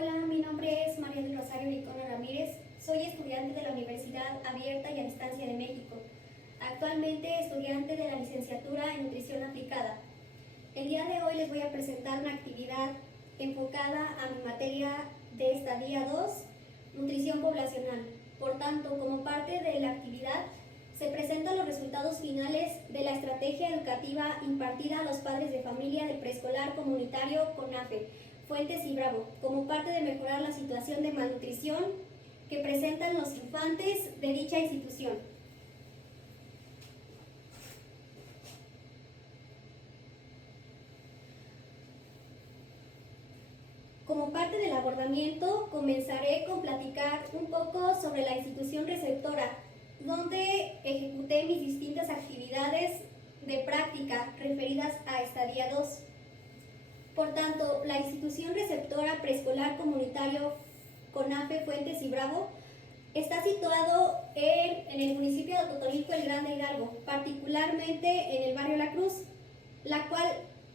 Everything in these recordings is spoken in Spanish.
Hola, mi nombre es María del Rosario Licona Ramírez. Soy estudiante de la Universidad Abierta y a Distancia de México. Actualmente estudiante de la licenciatura en Nutrición Aplicada. El día de hoy les voy a presentar una actividad enfocada a mi materia de estadía 2, Nutrición Poblacional. Por tanto, como parte de la actividad, se presentan los resultados finales de la estrategia educativa impartida a los padres de familia del preescolar comunitario CONAFE, Fuentes y Bravo, como parte de mejorar la situación de malnutrición que presentan los infantes de dicha institución. Como parte del abordamiento, comenzaré con platicar un poco sobre la institución receptora, donde ejecuté mis distintas actividades de práctica referidas a estadía 2. Por tanto, la institución receptora preescolar comunitario CONAFE Fuentes y Bravo está situado en el municipio de Totonilco el Grande, Hidalgo, particularmente en el barrio La Cruz, la cual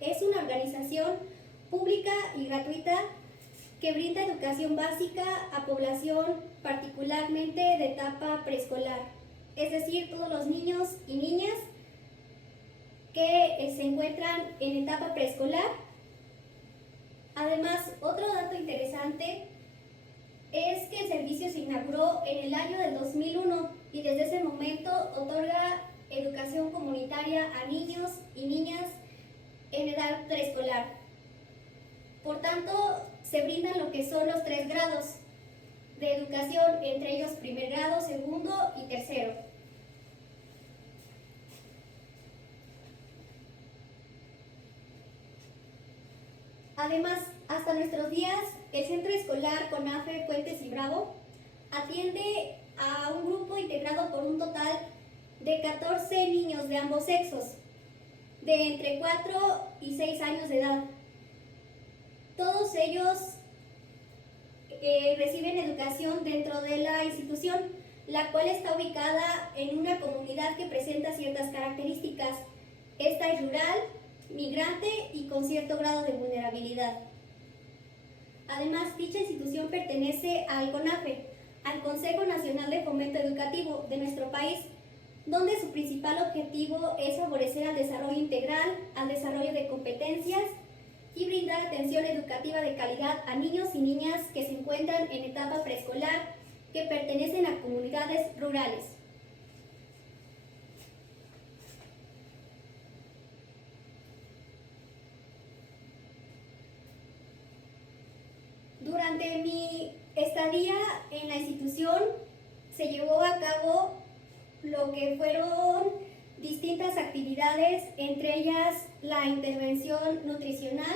es una organización pública y gratuita que brinda educación básica a población particularmente de etapa preescolar, es decir, todos los niños y niñas que se encuentran en etapa preescolar. Además, otro dato interesante es que el servicio se inauguró en el año del 2001 y desde ese momento otorga educación comunitaria a niños y niñas en edad preescolar. Por tanto, se brindan lo que son los 3 grados de educación, entre ellos primer grado, segundo y tercero. Además, hasta nuestros días, el Centro Escolar CONAFE Fuentes y Bravo atiende a un grupo integrado por un total de 14 niños de ambos sexos, de entre 4 y 6 años de edad. Todos ellos reciben educación dentro de la institución, la cual está ubicada en una comunidad que presenta ciertas características. Esta es rural, migrante y con cierto grado de vulnerabilidad. Además, dicha institución pertenece al CONAFE, al Consejo Nacional de Fomento Educativo de nuestro país, donde su principal objetivo es favorecer al desarrollo integral, al desarrollo de competencias y brindar atención educativa de calidad a niños y niñas que se encuentran en etapa preescolar, que pertenecen a comunidades rurales. Durante mi estadía en la institución se llevó a cabo lo que fueron distintas actividades, entre ellas la intervención nutricional,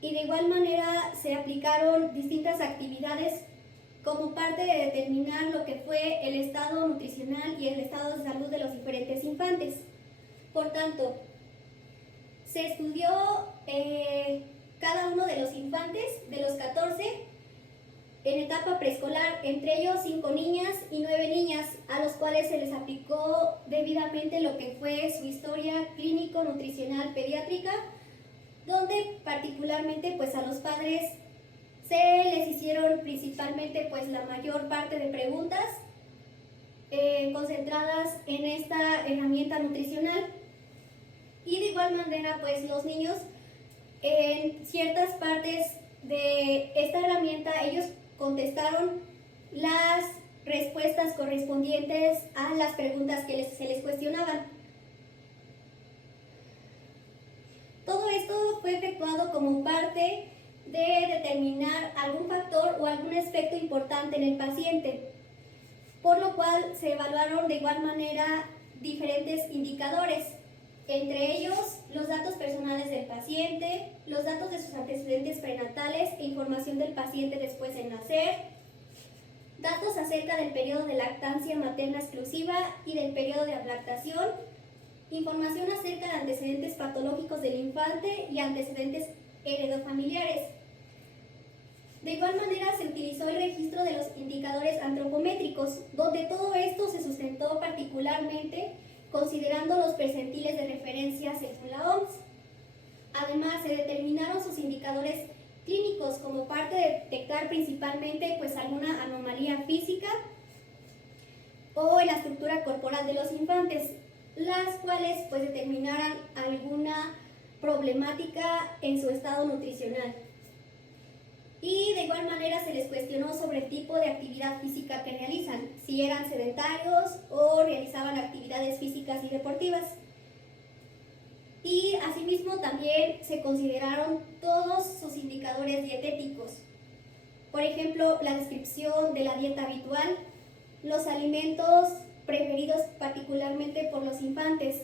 y de igual manera se aplicaron distintas actividades como parte de determinar lo que fue el estado nutricional y el estado de salud de los diferentes infantes. Por tanto, se estudió cada uno de los infantes, de los 14, en etapa preescolar, entre ellos 5 niñas y 9 niñas, a los cuales se les aplicó debidamente lo que fue su historia clínico-nutricional pediátrica, donde particularmente pues a los padres se les hicieron principalmente pues la mayor parte de preguntas concentradas en esta herramienta nutricional, y de igual manera pues los niños en ciertas partes de esta herramienta ellos contestaron las respuestas correspondientes a las preguntas que se les cuestionaban. Todo esto fue efectuado como parte de determinar algún factor o algún aspecto importante en el paciente, por lo cual se evaluaron de igual manera diferentes indicadores, entre ellos los datos personales del paciente, los datos de sus antecedentes prenatales e información del paciente después de nacer, datos acerca del periodo de lactancia materna exclusiva y del periodo de lactación, información acerca de antecedentes patológicos del infante y antecedentes heredofamiliares. De igual manera se utilizó el registro de los indicadores antropométricos, donde todo esto se sustentó particularmente considerando los percentiles de referencia según la OMS. Además, se determinaron sus indicadores clínicos como parte de detectar principalmente pues alguna anomalía física o en la estructura corporal de los infantes, las cuales pues determinaran alguna problemática en su estado nutricional. Y de igual manera se les cuestionó sobre el tipo de actividad física que realizan, si eran sedentarios o realizaban actividades físicas y deportivas. Y asimismo también se consideraron todos sus indicadores dietéticos. Por ejemplo, la descripción de la dieta habitual, los alimentos preferidos particularmente por los infantes.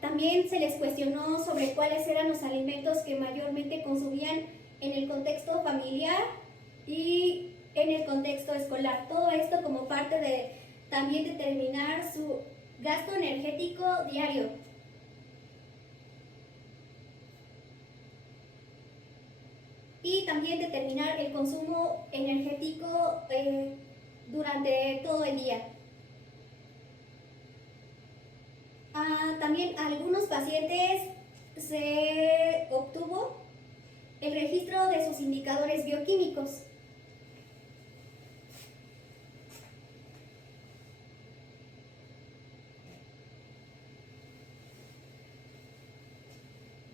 También se les cuestionó sobre cuáles eran los alimentos que mayormente consumían en el contexto familiar y en el contexto escolar. Todo esto como parte de también determinar su gasto energético diario. Y también determinar el consumo energético durante todo el día. También a algunos pacientes se obtuvo el registro de sus indicadores bioquímicos.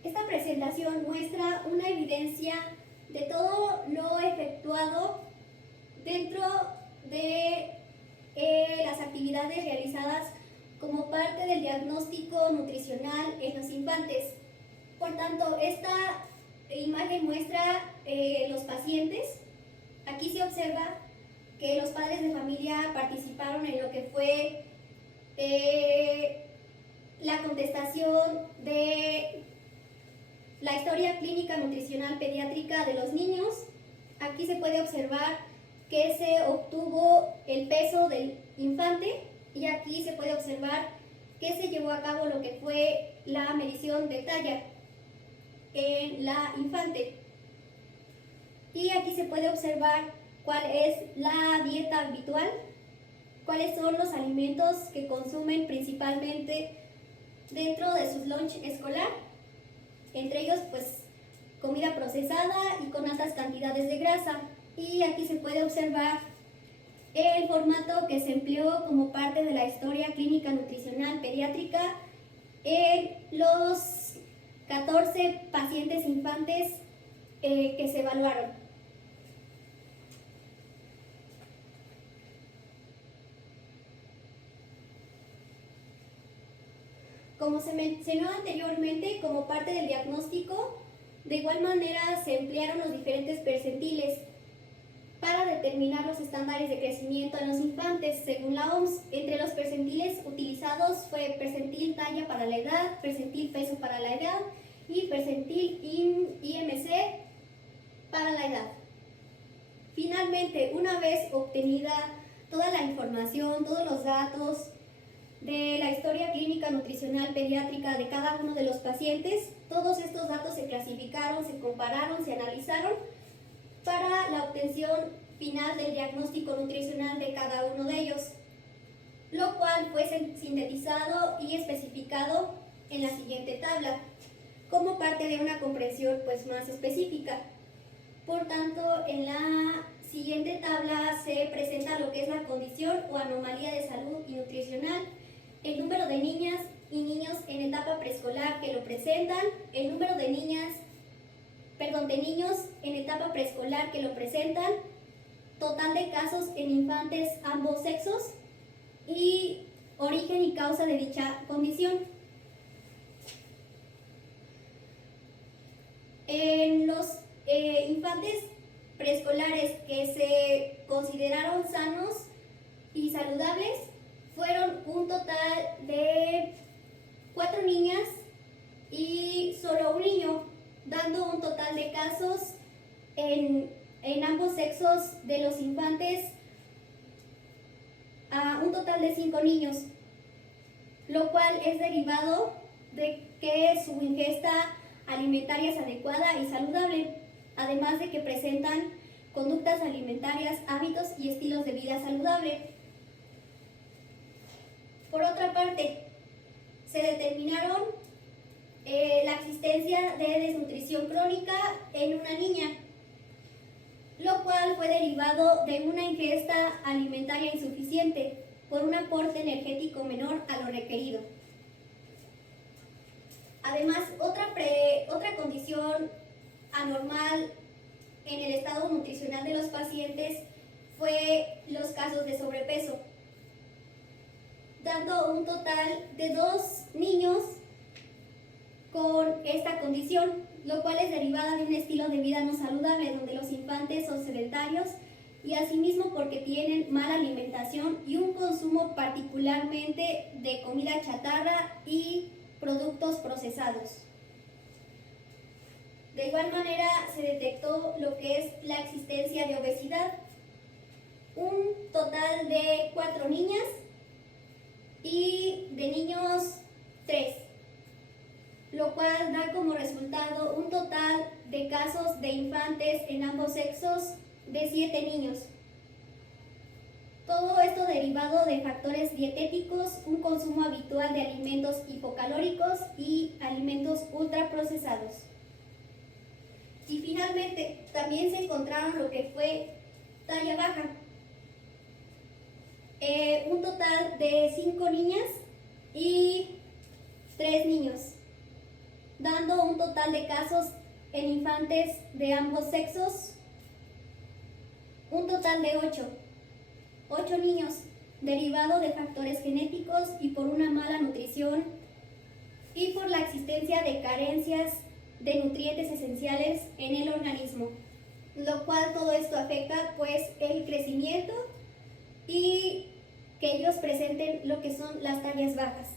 Esta presentación muestra una evidencia de todo lo efectuado dentro de las actividades realizadas como parte del diagnóstico nutricional en los infantes. Por tanto, esta imagen muestra los pacientes. Aquí se observa que los padres de familia participaron en lo que fue la contestación de la historia clínica nutricional pediátrica de los niños. Aquí se puede observar que se obtuvo el peso del infante y aquí se puede observar que se llevó a cabo lo que fue la medición de talla en la infante. Y aquí se puede observar cuál es la dieta habitual, cuáles son los alimentos que consumen principalmente dentro de su lunch escolar, entre ellos pues comida procesada y con altas cantidades de grasa. Y aquí se puede observar el formato que se empleó como parte de la historia clínica nutricional pediátrica en los 14 pacientes infantes que se evaluaron. Como se mencionó anteriormente, como parte del diagnóstico, de igual manera se emplearon los diferentes percentiles para determinar los estándares de crecimiento en los infantes. Según la OMS, entre los percentiles utilizados fue percentil talla para la edad, percentil peso para la edad y percentil IMC para la edad. Finalmente, una vez obtenida toda la información, todos los datos de la historia clínica nutricional pediátrica de cada uno de los pacientes, todos estos datos se clasificaron, se compararon, se analizaron para la obtención final del diagnóstico nutricional de cada uno de ellos, lo cual fue sintetizado y especificado en la siguiente tabla, como parte de una comprensión pues más específica. Por tanto, en la siguiente tabla se presenta lo que es la condición o anomalía de salud y nutricional, el número de niñas y niños en etapa preescolar que lo presentan, el número de niños en etapa preescolar que lo presentan, total de casos en infantes ambos sexos y origen y causa de dicha condición. En los infantes preescolares que se consideraron sanos y saludables fueron un total de 4 niñas y solo un niño, dando un total de casos en ambos sexos de los infantes a un total de 5 niños, lo cual es derivado de que su ingesta alimentaria es adecuada y saludable, además de que presentan conductas alimentarias, hábitos y estilos de vida saludable. Por otra parte, se determinaron la existencia de desnutrición crónica en una niña, lo cual fue derivado de una ingesta alimentaria insuficiente por un aporte energético menor a lo requerido. Además, otra condición anormal en el estado nutricional de los pacientes fue los casos de sobrepeso, dando un total de 2 niños con esta condición, lo cual es derivada de un estilo de vida no saludable, donde los infantes son sedentarios y asimismo porque tienen mala alimentación y un consumo particularmente de comida chatarra y productos procesados. De igual manera se detectó lo que es la existencia de obesidad, un total de 4 niñas y de niños 3, lo cual da como resultado un total de casos de infantes en ambos sexos de 7 niños. Todo esto derivado de factores dietéticos, un consumo habitual de alimentos hipocalóricos y alimentos ultraprocesados. Y finalmente, también se encontraron lo que fue talla baja. Un total de 5 niñas y 3 niños, dando un total de casos en infantes de ambos sexos, un total de 8 niños, derivado de factores genéticos y por una mala nutrición y por la existencia de carencias de nutrientes esenciales en el organismo, lo cual todo esto afecta pues el crecimiento y que ellos presenten lo que son las tallas bajas.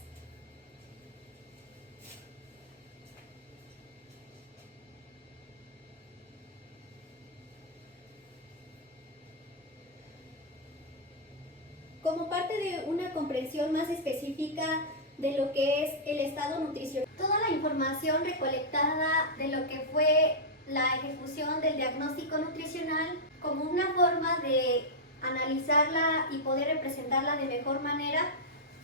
Como parte de una comprensión más específica de lo que es el estado nutricional, toda la información recolectada de lo que fue la ejecución del diagnóstico nutricional como una forma de analizarla y poder representarla de mejor manera,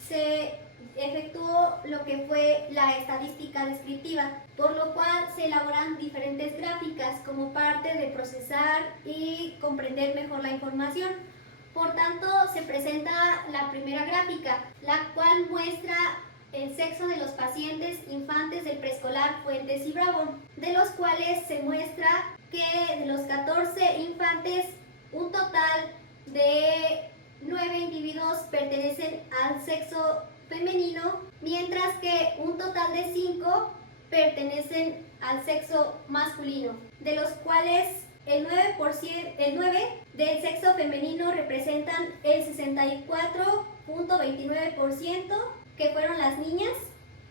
se efectuó lo que fue la estadística descriptiva, por lo cual se elaboran diferentes gráficas como parte de procesar y comprender mejor la información. Por tanto, se presenta la primera gráfica, la cual muestra el sexo de los pacientes infantes del preescolar Fuentes y Bravo, de los cuales se muestra que de los 14 infantes, un total de 9 individuos pertenecen al sexo femenino, mientras que un total de 5 pertenecen al sexo masculino, de los cuales el 9 del sexo femenino representan el 64.29%, que fueron las niñas,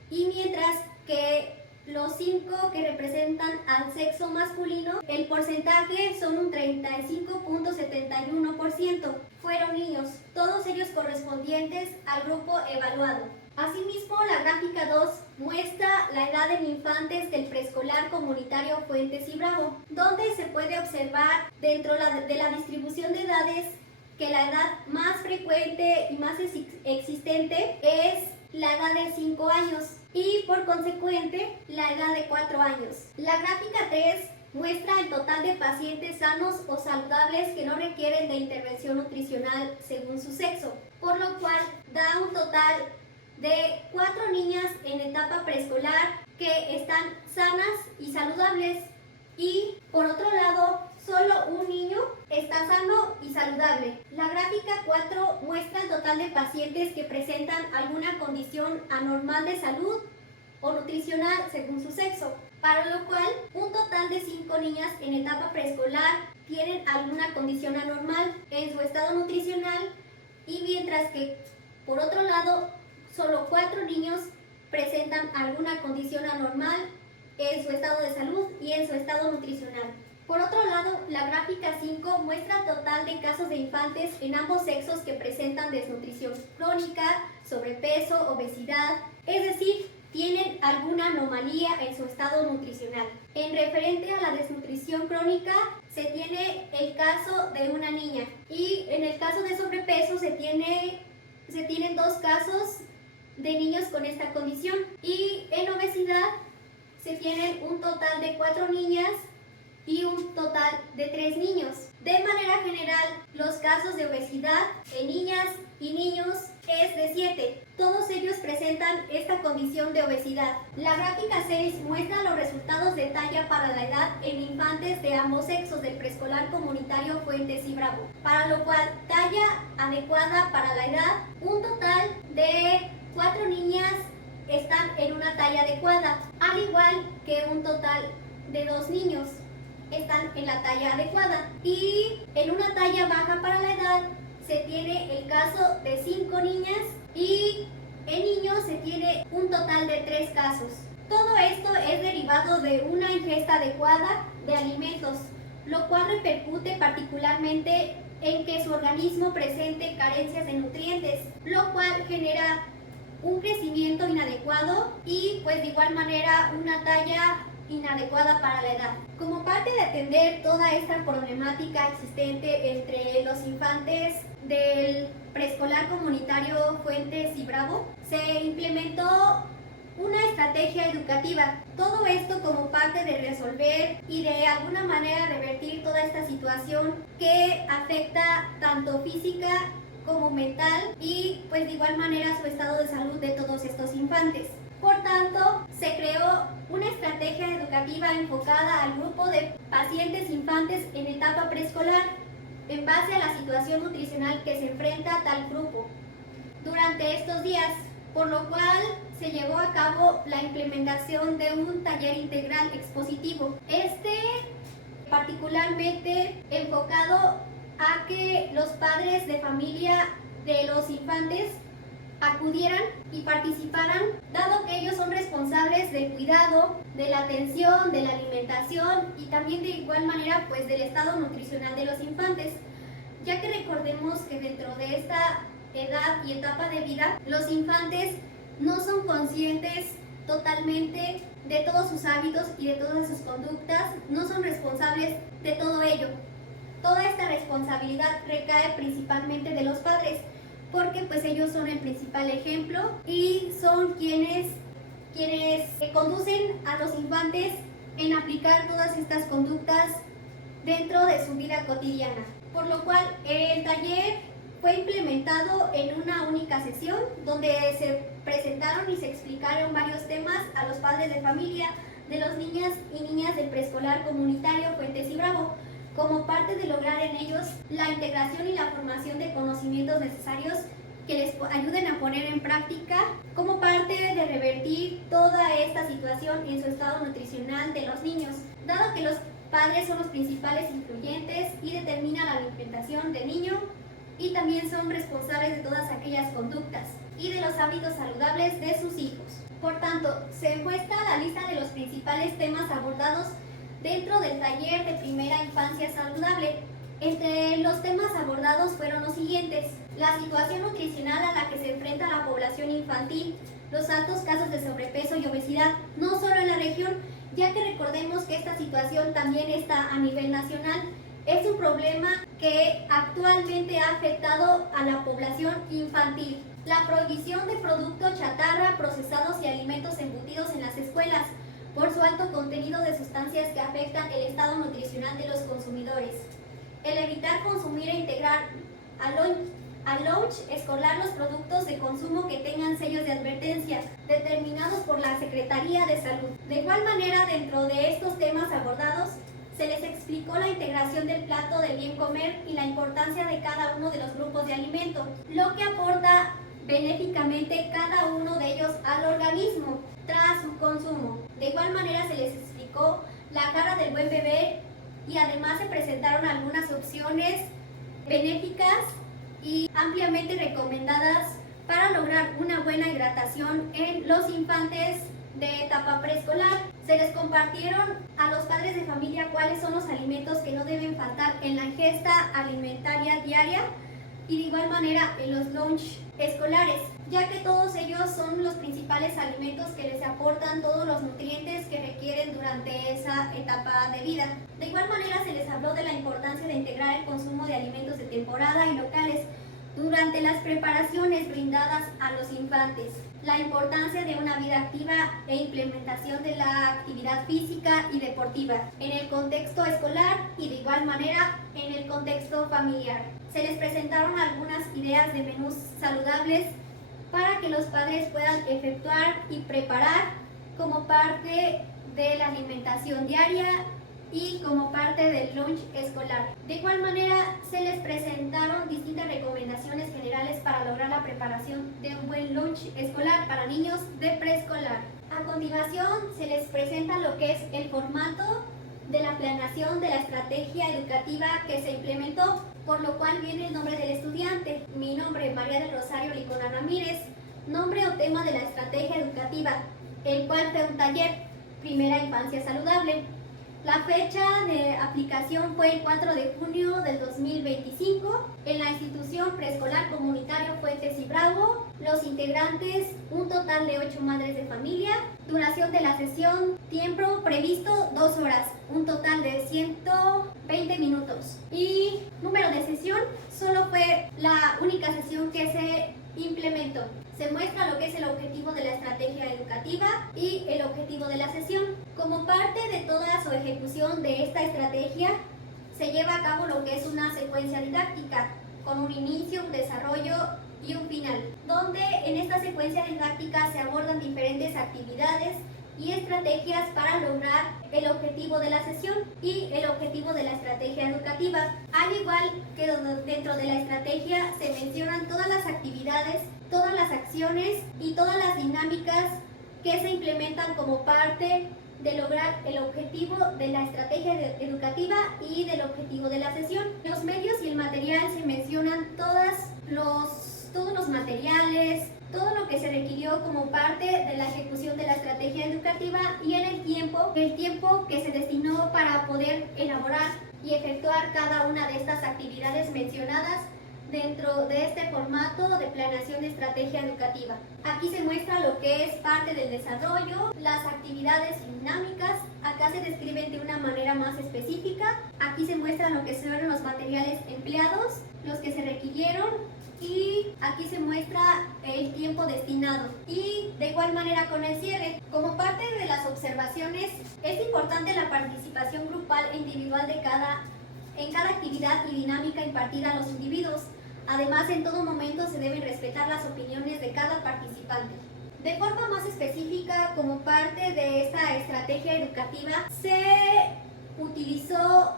y mientras que los 5 que representan al sexo masculino, el porcentaje son un 35.71%, fueron niños, todos ellos correspondientes al grupo evaluado. Asimismo, la gráfica 2 muestra la edad en infantes del preescolar comunitario Fuentes y Bravo, donde se puede observar dentro de la distribución de edades que la edad más frecuente y más existente es la edad de 5 años y por consecuente la edad de 4 años. La gráfica 3 muestra el total de pacientes sanos o saludables que no requieren de intervención nutricional según su sexo, por lo cual da un total de 4 niñas en etapa preescolar que están sanas y saludables, y por otro lado solo un niño está sano y saludable. La gráfica 4 muestra el total de pacientes que presentan alguna condición anormal de salud o nutricional según su sexo, para lo cual un total de 5 niñas en etapa preescolar tienen alguna condición anormal en su estado nutricional, y mientras que por otro lado solo 4 niños presentan alguna condición anormal en su estado de salud y en su estado nutricional. Por otro lado, la gráfica 5 muestra el total de casos de infantes en ambos sexos que presentan desnutrición crónica, sobrepeso, obesidad, es decir, tienen alguna anomalía en su estado nutricional. En referente a la desnutrición crónica, se tiene el caso de una niña, y en el caso de sobrepeso se tienen 2 casos de niños con esta condición, y en obesidad se tienen un total de 4 niñas y un total de 3 niños. De manera general, los casos de obesidad en niñas y niños es de 7. Todos ellos presentan esta condición de obesidad. La gráfica 6 muestra los resultados de talla para la edad en infantes de ambos sexos del preescolar comunitario Fuentes y Bravo, para lo cual talla adecuada para la edad, un total de 4 niñas están en una talla adecuada, al igual que un total de 2 niños están en la talla adecuada, y en una talla baja para la edad se tiene el caso de 5 niñas y en niños se tiene un total de 3 casos. Todo esto es derivado de una ingesta adecuada de alimentos, lo cual repercute particularmente en que su organismo presente carencias de nutrientes, lo cual genera un crecimiento inadecuado y pues de igual manera una talla inadecuada para la edad. Como parte de atender toda esta problemática existente entre los infantes del preescolar comunitario Fuentes y Bravo, se implementó una estrategia educativa. Todo esto como parte de resolver y de alguna manera revertir toda esta situación que afecta tanto física como mental y pues de igual manera su estado de salud de todos estos infantes. Por tanto, se creó una estrategia educativa enfocada al grupo de pacientes infantes en etapa preescolar, en base a la situación nutricional que se enfrenta tal grupo durante estos días, por lo cual se llevó a cabo la implementación de un taller integral expositivo. Particularmente enfocado a que los padres de familia de los infantes acudieran y participaran, dado que ellos son responsables del cuidado, de la atención, de la alimentación y también de igual manera pues del estado nutricional de los infantes, ya que recordemos que dentro de esta edad y etapa de vida, los infantes no son conscientes totalmente de todos sus hábitos y de todas sus conductas, no son responsables de todo ello. Toda esta responsabilidad recae principalmente de los padres, porque pues ellos son el principal ejemplo y son quienes conducen a los infantes en aplicar todas estas conductas dentro de su vida cotidiana. Por lo cual el taller fue implementado en una única sesión donde se presentaron y se explicaron varios temas a los padres de familia de los niñas y niñas del preescolar comunitario Fuentes y Bravo, como parte de lograr en ellos la integración y la formación de conocimientos necesarios que les ayuden a poner en práctica como parte de revertir toda esta situación en su estado nutricional de los niños, dado que los padres son los principales influyentes y determinan la alimentación del niño y también son responsables de todas aquellas conductas y de los hábitos saludables de sus hijos. Por tanto, se muestra la lista de los principales temas abordados dentro del taller de primera infancia saludable. Entre los temas abordados fueron los siguientes: la situación nutricional a la que se enfrenta la población infantil, los altos casos de sobrepeso y obesidad, no solo en la región, ya que recordemos que esta situación también está a nivel nacional. Es un problema que actualmente ha afectado a la población infantil. La prohibición de productos chatarra, procesados y alimentos embutidos en las escuelas, por su alto contenido de sustancias que afectan el estado nutricional de los consumidores. El evitar consumir e integrar al lunch escolar los productos de consumo que tengan sellos de advertencia determinados por la Secretaría de Salud. De igual manera, dentro de estos temas abordados, se les explicó la integración del plato del bien comer y la importancia de cada uno de los grupos de alimentos, lo que aporta benéficamente cada uno de ellos al organismo tras su consumo. De igual manera se les explicó la cara del buen bebé y además se presentaron algunas opciones benéficas y ampliamente recomendadas para lograr una buena hidratación en los infantes de etapa preescolar. Se les compartieron a los padres de familia cuáles son los alimentos que no deben faltar en la ingesta alimentaria diaria y de igual manera en los lunch escolares, ya que todos ellos son los principales alimentos que les aportan todos los nutrientes que requieren durante esa etapa de vida. De igual manera se les habló de la importancia de integrar el consumo de alimentos de temporada y locales, durante las preparaciones brindadas a los infantes, la importancia de una vida activa e implementación de la actividad física y deportiva en el contexto escolar y de igual manera en el contexto familiar. Se les presentaron algunas ideas de menús saludables para que los padres puedan efectuar y preparar como parte de la alimentación diaria y como parte del lunch escolar. De igual manera, se les presentaron distintas recomendaciones generales para lograr la preparación de un buen lunch escolar para niños de preescolar. A continuación, se les presenta lo que es el formato de la planeación de la estrategia educativa que se implementó, por lo cual viene el nombre del estudiante. Mi nombre es María del Rosario Licona Ramírez, nombre o tema de la estrategia educativa, el cual fue un taller Primera Infancia Saludable. La fecha de aplicación fue el 4 de junio del 2025 en la institución preescolar comunitario Fuentes y Bravo. Los integrantes, un total de 8 madres de familia. Duración de la sesión, tiempo previsto 2 horas, un total de 120 minutos. Y número de sesión, solo fue la única sesión que se implementó. Se muestra lo que es el objetivo de la estrategia educativa y el objetivo de la sesión. Como parte de toda su ejecución de esta estrategia, se lleva a cabo lo que es una secuencia didáctica, con un inicio, un desarrollo y un final, donde en esta secuencia didáctica se abordan diferentes actividades y estrategias para lograr el objetivo de la sesión y el objetivo de la estrategia educativa. Al igual que dentro de la estrategia se mencionan todas las actividades, todas las acciones y todas las dinámicas que se implementan como parte de lograr el objetivo de la estrategia educativa y del objetivo de la sesión. En los medios y el material se mencionan todos los materiales, todo lo que se requirió como parte de la ejecución de la estrategia educativa y en el tiempo que se destinó para poder elaborar y efectuar cada una de estas actividades mencionadas dentro de este formato de planeación de estrategia educativa. Aquí se muestra lo que es parte del desarrollo, las actividades y dinámicas. Acá se describen de una manera más específica. Aquí se muestran lo que fueron los materiales empleados, los que se requirieron, y aquí se muestra el tiempo destinado. Y de igual manera con el cierre. Como parte de las observaciones, es importante la participación grupal e individual en cada actividad y dinámica impartida a los individuos. Además, en todo momento se deben respetar las opiniones de cada participante. De forma más específica, como parte de esta estrategia educativa, se utilizó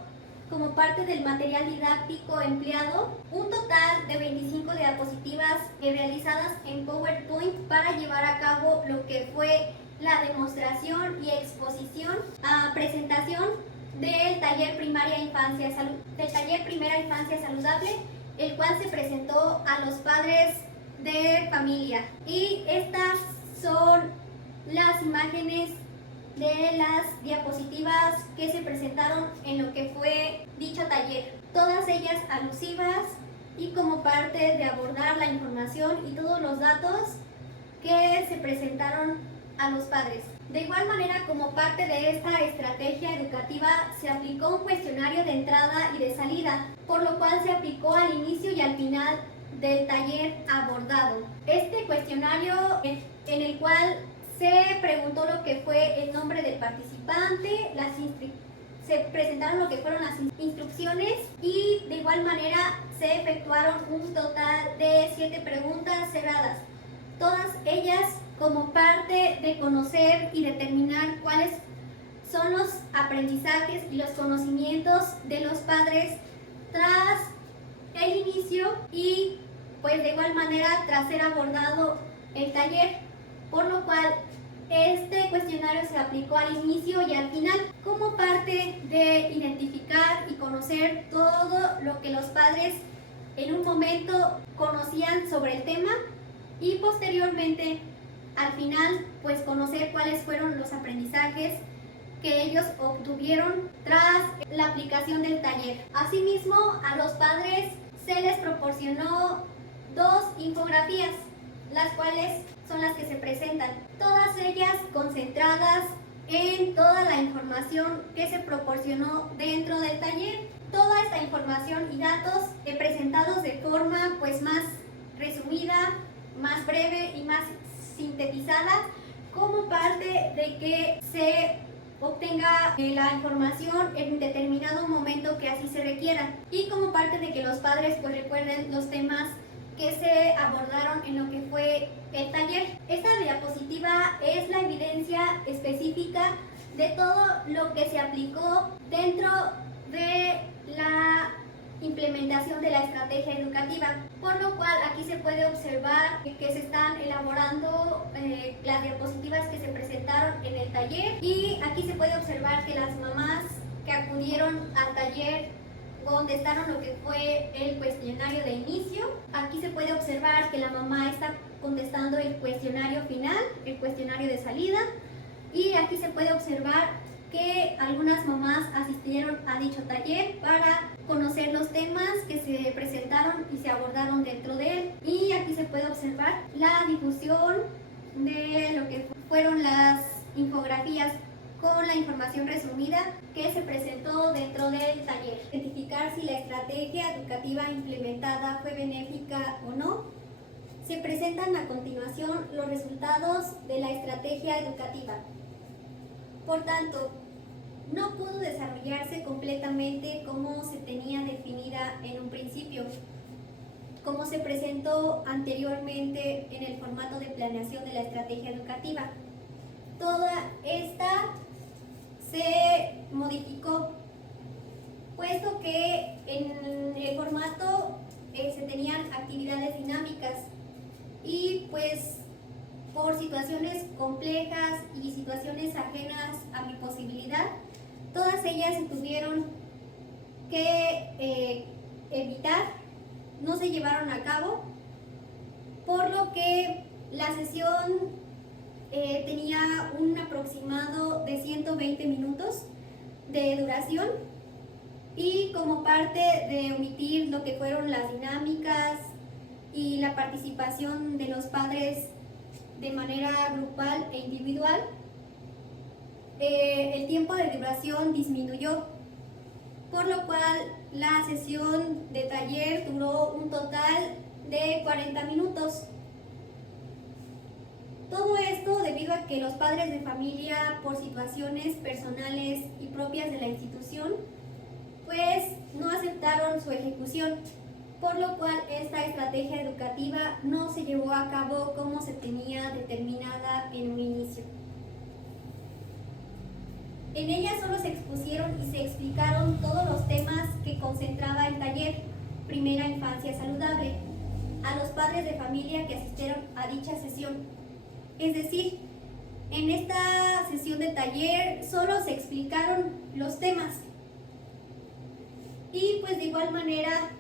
como parte del material didáctico empleado un total de 25 diapositivas realizadas en PowerPoint para llevar a cabo lo que fue la demostración y exposición a presentación del taller Primera Infancia Saludable, el cual se presentó a los padres de familia. Y estas son las imágenes de las diapositivas que se presentaron en lo que fue dicho taller, todas ellas alusivas y como parte de abordar la información y todos los datos que se presentaron a los padres. De igual manera, como parte de esta estrategia educativa, se aplicó un cuestionario de entrada y de salida, por lo cual se aplicó al inicio y al final del taller abordado. Este cuestionario en el cual se preguntó lo que fue el nombre del participante, se presentaron lo que fueron las instrucciones y de igual manera se efectuaron un total de 7 preguntas cerradas, todas ellas como parte de conocer y determinar cuáles son los aprendizajes y los conocimientos de los padres tras el inicio y pues de igual manera tras ser abordado el taller, por lo cual este cuestionario se aplicó al inicio y al final como parte de identificar y conocer todo lo que los padres en un momento conocían sobre el tema y posteriormente al final pues conocer cuáles fueron los aprendizajes que ellos obtuvieron tras la aplicación del taller. Asimismo, a los padres se les proporcionó 2 infografías, las cuales son las que se presentan, todas ellas concentradas en toda la información que se proporcionó dentro del taller. Toda esta información y datos presentados de de forma pues más resumida, más breve y más sintetizada, como parte de que se obtenga la información en determinado momento que así se requiera, y como parte de que los padres pues recuerden los temas que se abordaron en lo que fue el taller. Esta diapositiva es la evidencia específica de todo lo que se aplicó dentro de la implementación de la estrategia educativa, por lo cual aquí se puede observar que se están elaborando las diapositivas que se presentaron en el taller, y aquí se puede observar que las mamás que acudieron al taller contestaron lo que fue el cuestionario de inicio. Aquí se puede observar que la mamá está contestando el cuestionario final, el cuestionario de salida, y aquí se puede observar que algunas mamás asistieron a dicho taller para conocer los temas que se presentaron y se abordaron dentro de él. Y aquí se puede observar la difusión de lo que fueron las infografías con la información resumida que se presentó dentro del taller. Identificar si la estrategia educativa implementada fue benéfica o no. Se presentan a continuación los resultados de la estrategia educativa. Por tanto, no pudo desarrollarse completamente como se tenía definida en un principio, como se presentó anteriormente en el formato de planeación de la estrategia educativa. Toda esta se modificó, puesto que en el formato se tenían actividades dinámicas, y pues por situaciones complejas y situaciones ajenas a mi posibilidad, todas ellas se tuvieron que evitar, no se llevaron a cabo, por lo que la sesión tenía un aproximado de 120 minutos de duración, y como parte de omitir lo que fueron las dinámicas y la participación de los padres de manera grupal e individual, el tiempo de duración disminuyó, por lo cual la sesión de taller duró un total de 40 minutos. Todo esto debido a que los padres de familia, por situaciones personales y propias de la institución, pues no aceptaron su ejecución, por lo cual esta estrategia educativa no se llevó a cabo como se tenía determinada en un inicio. En ella solo se expusieron y se explicaron todos los temas que concentraba el taller Primera Infancia Saludable a los padres de familia que asistieron a dicha sesión. Es decir, en esta sesión de taller solo se explicaron los temas, y pues de igual manera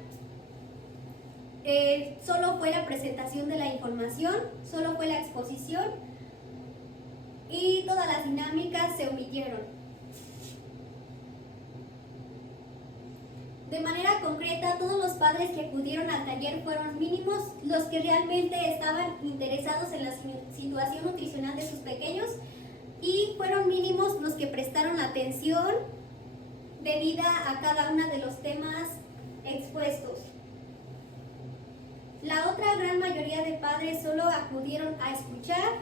solo fue la presentación de la información, solo fue la exposición, y todas las dinámicas se omitieron. De manera concreta, todos los padres que acudieron al taller fueron mínimos los que realmente estaban interesados en la situación nutricional de sus pequeños, y fueron mínimos los que prestaron atención debida a cada uno de los temas expuestos. La otra gran mayoría de padres solo acudieron a escuchar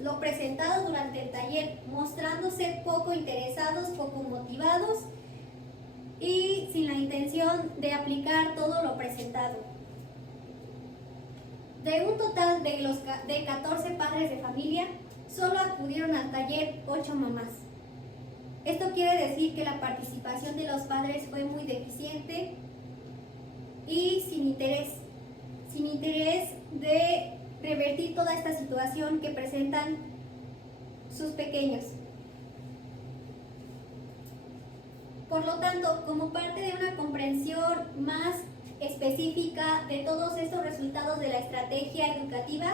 lo presentado durante el taller, mostrándose poco interesados, poco motivados y sin la intención de aplicar todo lo presentado. De un total de 14 padres de familia, solo acudieron al taller 8 mamás. Esto quiere decir que la participación de los padres fue muy deficiente y sin interés de revertir toda esta situación que presentan sus pequeños. Por lo tanto, como parte de una comprensión más específica de todos estos resultados de la estrategia educativa,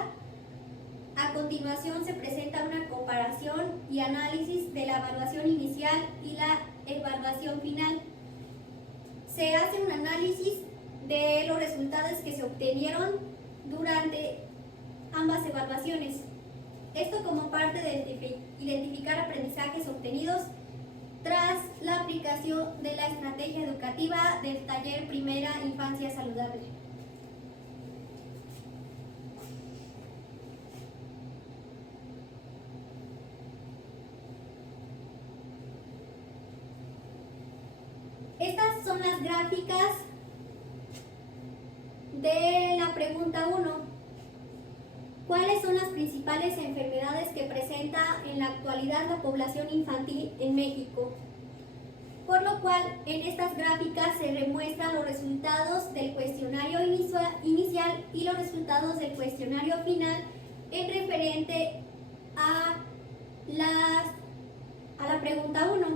a continuación se presenta una comparación y análisis de la evaluación inicial y la evaluación final. Se hace un análisis de los resultados que se obtenieron durante ambas evaluaciones. Esto como parte de identificar aprendizajes obtenidos tras la aplicación de la estrategia educativa gráfica del taller Primera Infancia Saludable. Estas son las gráficas de la pregunta 1. ¿Cuáles son las principales enfermedades que presenta en la actualidad la población infantil en México? Por lo cual, en estas gráficas se demuestran los resultados del cuestionario inicial y los resultados del cuestionario final en referente a la pregunta 1,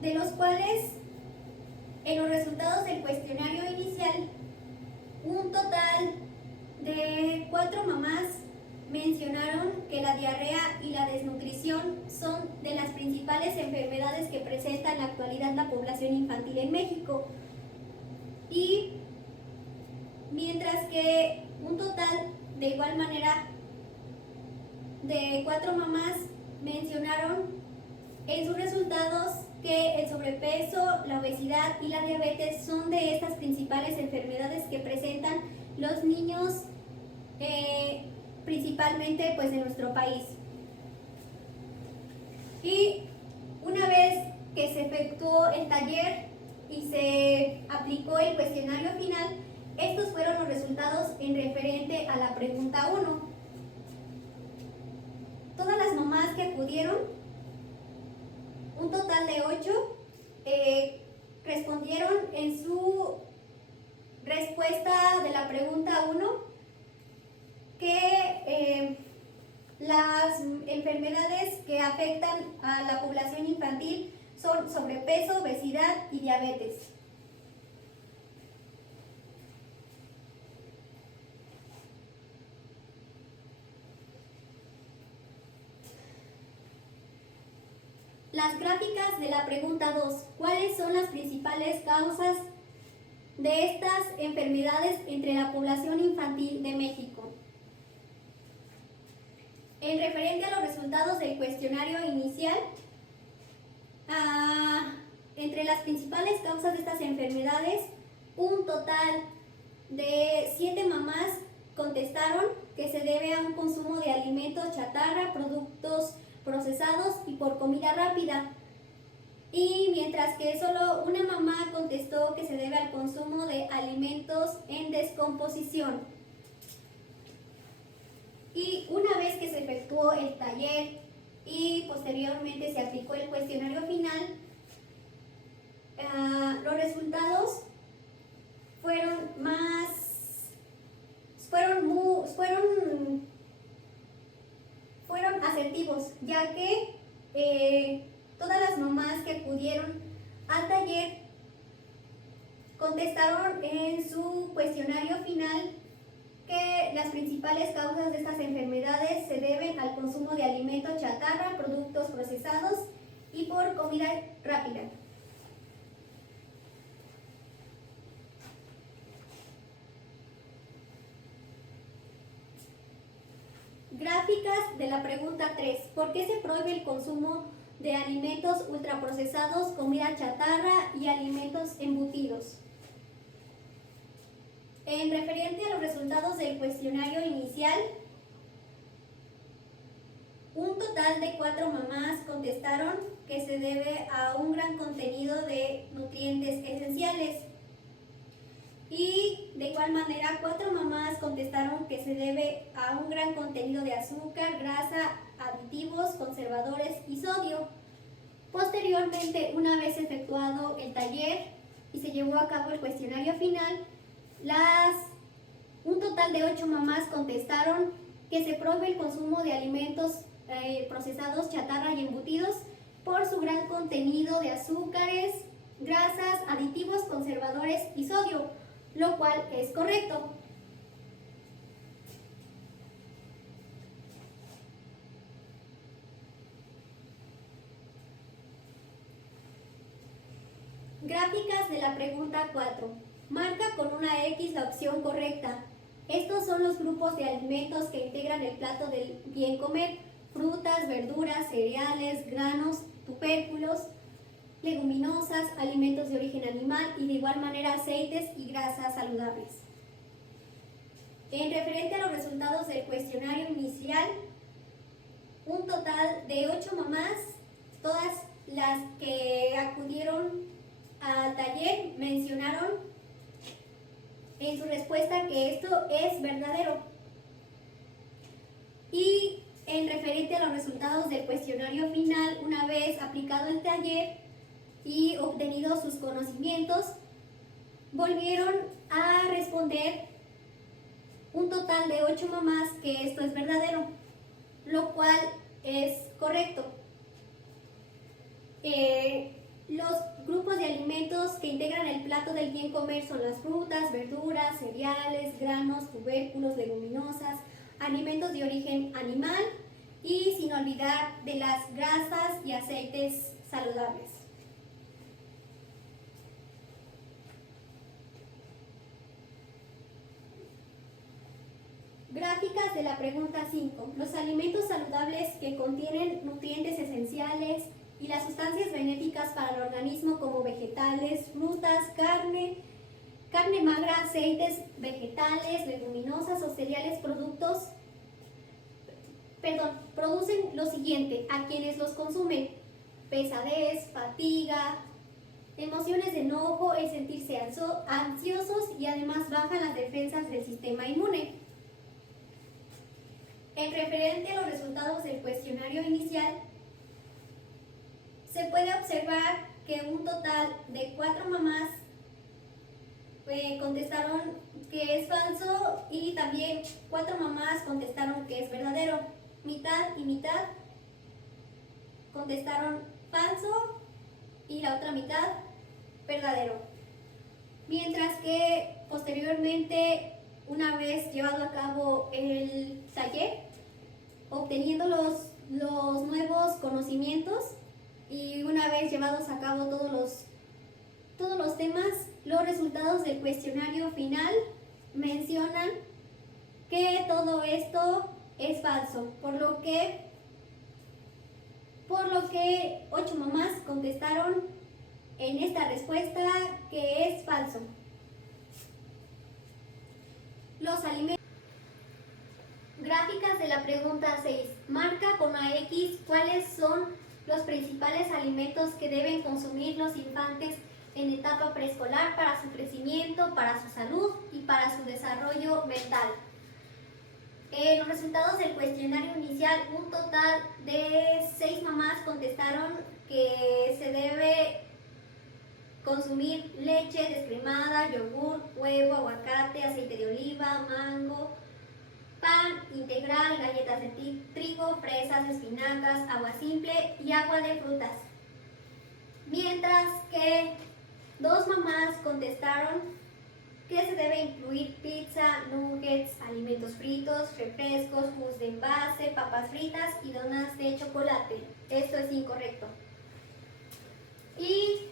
de los cuales en los resultados del cuestionario inicial un total de 4 mamás mencionaron que la diarrea y la desnutrición son de las principales enfermedades que presenta en la actualidad la población infantil en México. Y mientras que un total de igual manera de 4 mamás mencionaron en sus resultados que el sobrepeso, la obesidad y la diabetes son de estas principales enfermedades que presentan los niños principalmente pues de nuestro país. Y una vez que se efectuó el taller y se aplicó el cuestionario final, estos fueron los resultados en referente a la pregunta 1. Todas las mamás que acudieron, un total de 8, respondieron en su respuesta de la pregunta 1 que las enfermedades que afectan a la población infantil son sobrepeso, obesidad y diabetes. Las gráficas de la pregunta 2. ¿Cuáles son las principales causas de estas enfermedades entre la población infantil de México? En referente a los resultados del cuestionario inicial, entre las principales causas de estas enfermedades, un total de 7 mamás contestaron que se debe a un consumo de alimentos chatarra, productos procesados y por comida rápida. Y mientras que solo una mamá contestó que se debe al consumo de alimentos en descomposición. Y una vez que se efectuó el taller y posteriormente se aplicó el cuestionario final, los resultados fueron asertivos, ya que todas las mamás que acudieron al taller contestaron en su cuestionario final que las principales causas de estas enfermedades se deben al consumo de alimentos chatarra, productos procesados y por comida rápida. Gráficas de la pregunta 3. ¿Por qué se prohíbe el consumo de alimentos ultraprocesados, comida chatarra y alimentos embutidos? En referente a los resultados del cuestionario inicial, un total de 4 mamás contestaron que se debe a un gran contenido de nutrientes esenciales. Y de igual manera 4 mamás contestaron que se debe a un gran contenido de azúcar, grasa, aditivos, conservadores y sodio. Posteriormente, una vez efectuado el taller y se llevó a cabo el cuestionario final, un total de 8 mamás contestaron que se prohíbe el consumo de alimentos procesados, chatarra y embutidos por su gran contenido de azúcares, grasas, aditivos, conservadores y sodio, lo cual es correcto. Gráficas de la pregunta 4. Marca con una X la opción correcta. Estos son los grupos de alimentos que integran el plato del bien comer: frutas, verduras, cereales, granos, tubérculos. leguminosas, alimentos de origen animal y de igual manera aceites y grasas saludables. En referente a los resultados del cuestionario inicial, un total de 8 mamás, todas las que acudieron al taller, mencionaron en su respuesta que esto es verdadero. Y en referente a los resultados del cuestionario final, una vez aplicado el taller y obtenidos sus conocimientos, volvieron a responder un total de 8 mamás que esto es verdadero, lo cual es correcto. Los grupos de alimentos que integran el plato del bien comer son las frutas, verduras, cereales, granos, tubérculos, leguminosas, alimentos de origen animal y sin olvidar de las grasas y aceites saludables. Gráficas de la pregunta 5. Los alimentos saludables que contienen nutrientes esenciales y las sustancias benéficas para el organismo como vegetales, frutas, carne magra, aceites vegetales, leguminosas o cereales producen lo siguiente a quienes los consumen: pesadez, fatiga, emociones de enojo, el sentirse ansiosos y además bajan las defensas del sistema inmune. En referente a los resultados del cuestionario inicial, se puede observar que un total de 4 mamás contestaron que es falso y también 4 mamás contestaron que es verdadero. Mitad y mitad contestaron falso y la otra mitad verdadero. Mientras que posteriormente, una vez llevado a cabo el taller, obteniendo los nuevos conocimientos y una vez llevados a cabo todos los temas, los resultados del cuestionario final mencionan que todo esto es falso, por lo que 8 mamás contestaron en esta respuesta que es falso. Los alimentos. Gráficas de la pregunta 6. Marca con una X cuáles son los principales alimentos que deben consumir los infantes en etapa preescolar para su crecimiento, para su salud y para su desarrollo mental. En los resultados del cuestionario inicial, un total de 6 mamás contestaron que se debe consumir leche descremada, yogur, huevo, aguacate, aceite de oliva, mango, pan integral, galletas de trigo, fresas, espinacas, agua simple y agua de frutas. Mientras que 2 mamás contestaron que se debe incluir pizza, nuggets, alimentos fritos, refrescos, jugos de envase, papas fritas y donas de chocolate. Esto es incorrecto. Y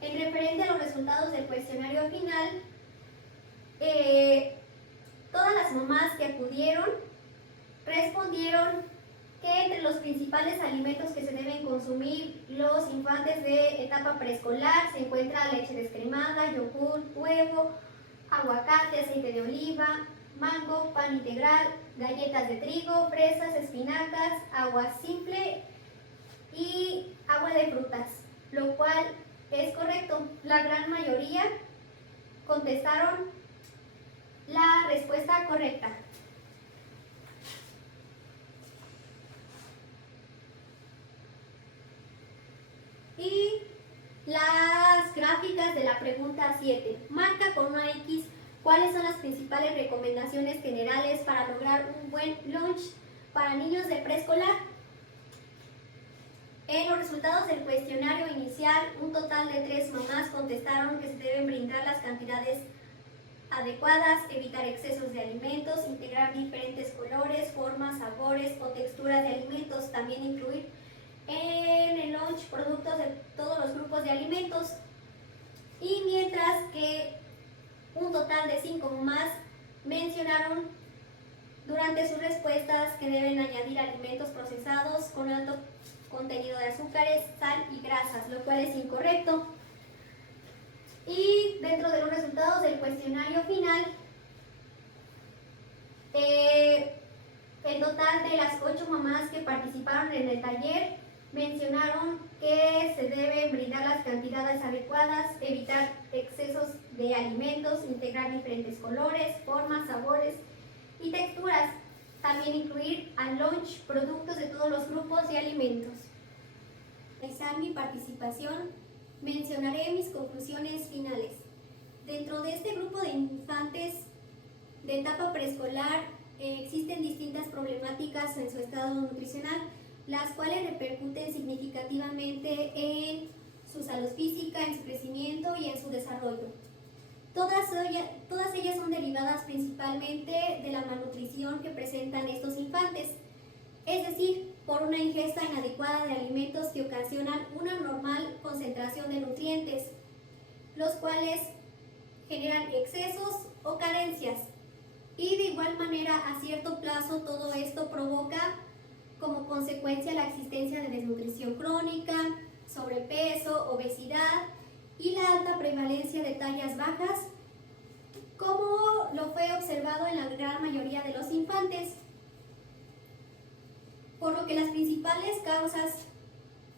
en referente a los resultados del cuestionario final, todas las mamás que acudieron respondieron que entre los principales alimentos que se deben consumir los infantes de etapa preescolar se encuentra leche descremada, yogur, huevo, aguacate, aceite de oliva, mango, pan integral, galletas de trigo, fresas, espinacas, agua simple y agua de frutas, lo cual es correcto. La gran mayoría contestaron la respuesta correcta. Y las gráficas de la pregunta 7. Marca con una X cuáles son las principales recomendaciones generales para lograr un buen lunch para niños de preescolar. En los resultados del cuestionario inicial, un total de 3 mamás contestaron que se deben brindar las cantidades adecuadas, evitar excesos de alimentos, integrar diferentes colores, formas, sabores o texturas de alimentos, también incluir en el lunch productos de todos los grupos de alimentos. Y mientras que un total de 5 más mencionaron durante sus respuestas que deben añadir alimentos procesados con alto contenido de azúcares, sal y grasas, lo cual es incorrecto. Y dentro de los resultados del cuestionario final, el total de las 8 mamás que participaron en el taller mencionaron que se deben brindar las cantidades adecuadas, evitar excesos de alimentos, integrar diferentes colores, formas, sabores y texturas. También incluir al lunch productos de todos los grupos de alimentos. Al finalizar mi participación, mencionaré mis conclusiones finales. Dentro de este grupo de infantes de etapa preescolar existen distintas problemáticas en su estado nutricional, las cuales repercuten significativamente en su salud física, en su crecimiento y en su desarrollo. Todas ellas son derivadas principalmente de la malnutrición que presentan estos infantes, es decir, por una ingesta inadecuada de alimentos que ocasionan una normal concentración de nutrientes, los cuales generan excesos o carencias. Y de igual manera, a cierto plazo, todo esto provoca como consecuencia la existencia de desnutrición crónica, sobrepeso, obesidad y la alta prevalencia de tallas bajas, como lo fue observado en la gran mayoría de los infantes. Por lo que las principales causas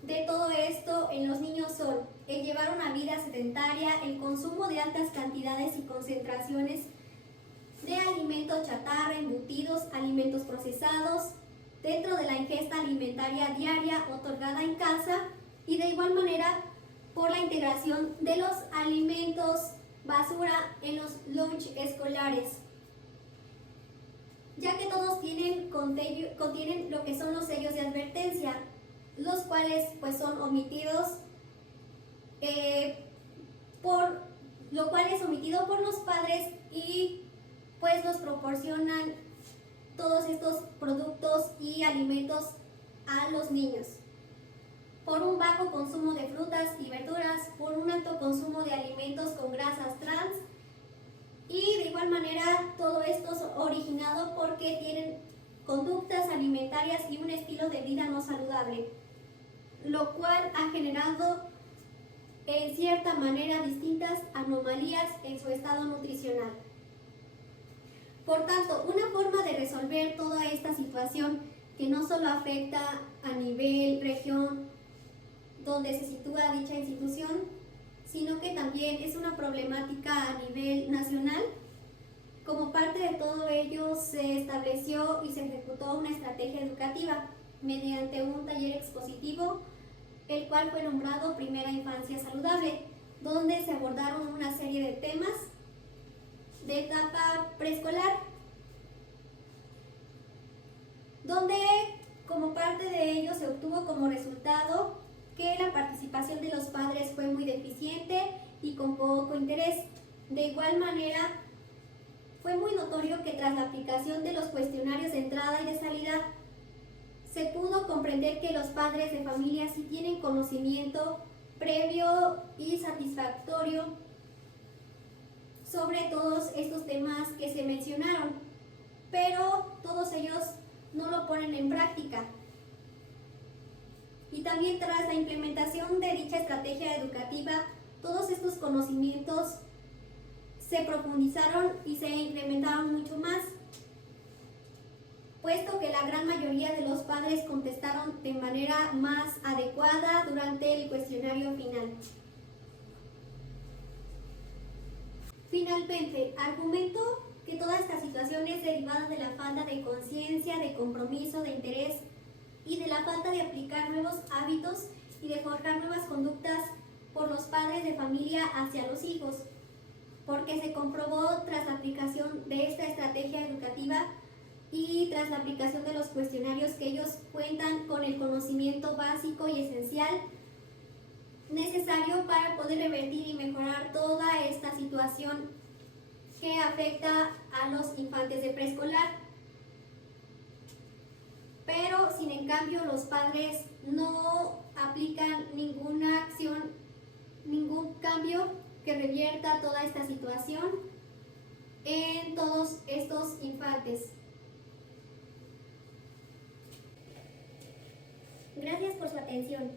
de todo esto en los niños son el llevar una vida sedentaria, el consumo de altas cantidades y concentraciones de alimentos chatarra, embutidos, alimentos procesados, dentro de la ingesta alimentaria diaria otorgada en casa, y de igual manera por la integración de los alimentos basura en los lunch escolares, ya que todos contienen lo que son los sellos de advertencia, los cuales pues son omitidos lo cual es omitido por los padres y pues nos proporcionan todos estos productos y alimentos a los niños. Por un bajo consumo de frutas y verduras, por un alto consumo de alimentos con grasas trans, y de igual manera todo esto es originado porque tienen conductas alimentarias y un estilo de vida no saludable, lo cual ha generado en cierta manera distintas anomalías en su estado nutricional. Por tanto, una forma de resolver toda esta situación, que no solo afecta a nivel región donde se sitúa dicha institución, sino que también es una problemática a nivel nacional. Como parte de todo ello se estableció y se ejecutó una estrategia educativa mediante un taller expositivo, el cual fue nombrado Primera Infancia Saludable, donde se abordaron una serie de temas de etapa preescolar, donde como parte de ello se obtuvo como resultado que la participación de los padres fue muy deficiente y con poco interés. De igual manera, fue muy notorio que tras la aplicación de los cuestionarios de entrada y de salida, se pudo comprender que los padres de familia sí tienen conocimiento previo y satisfactorio sobre todos estos temas que se mencionaron, pero todos ellos no lo ponen en práctica. Y también tras la implementación de dicha estrategia educativa, todos estos conocimientos se profundizaron y se incrementaron mucho más, puesto que la gran mayoría de los padres contestaron de manera más adecuada durante el cuestionario final. Finalmente, argumento que toda esta situación es derivada de la falta de conciencia, de compromiso, de interés y de la falta de aplicar nuevos hábitos y de forjar nuevas conductas por los padres de familia hacia los hijos, porque se comprobó tras la aplicación de esta estrategia educativa y tras la aplicación de los cuestionarios que ellos cuentan con el conocimiento básico y esencial necesario para poder revertir y mejorar toda esta situación que afecta a los infantes de preescolar. Pero sin en cambio los padres no aplican ninguna acción, ningún cambio que revierta toda esta situación en todos estos infantes. Gracias por su atención.